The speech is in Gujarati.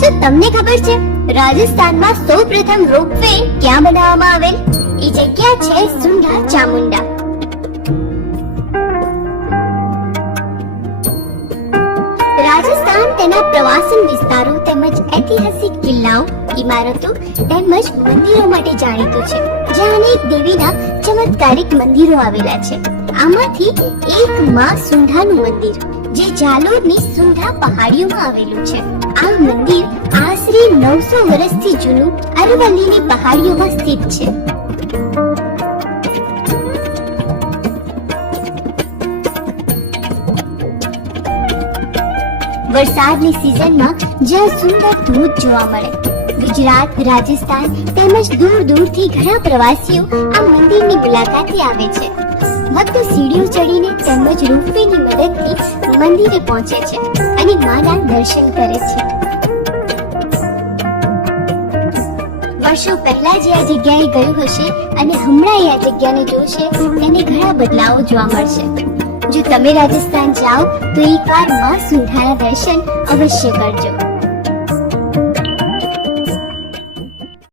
શું તમને ખબર છે? રાજસ્થાનમાં સૌપ્રથમ રોપવે ક્યાં બનાવવામાં આવેલ? એ જગ્યા છે સુંઢા ચામુંડા. રાજસ્થાન તેના પ્રવાસન વિસ્તારો તેમજ ઐતિહાસિક કિલ્લાઓ, ઇમારતો તેમજ મંદિરો માટે જાણીતું છે, જ્યાં અનેક દેવીના ચમત્કારિક મંદિરો આવેલા છે. આમાંથી એક માં સુંઢાનું મંદિર, જે જાલોરની સુંઢા પહાડીઓમાં આવેલું છે. નવસો વર્ષથી જૂનું અરવલ્લીની પહાડીઓમાં સ્થિત છે. વરસાદની સિઝનમાં જ્યાં સુંદર ધોધ જોવા મળે, ગુજરાત, રાજસ્થાન તેમજ દૂર દૂરથી ઘણા પ્રવાસીઓ આ મંદિરની મુલાકાતે આવે છે. ભક્તો સીડીઓ ચડીને તેમજ રૂપવેની મદદથી મંદિરે પહોંચે છે અને માના દર્શન કરે છે. વર્ષો પહેલા જે આ જગ્યાએ ગયું હશે અને હમણાં આ જગ્યાને જોશે, તેને ઘણા બદલાવો જોવા મળશે. જો તમે રાજસ્થાન જાઓ, તો એકવારમાં સુંઢાના દર્શન અવશ્ય કરજો.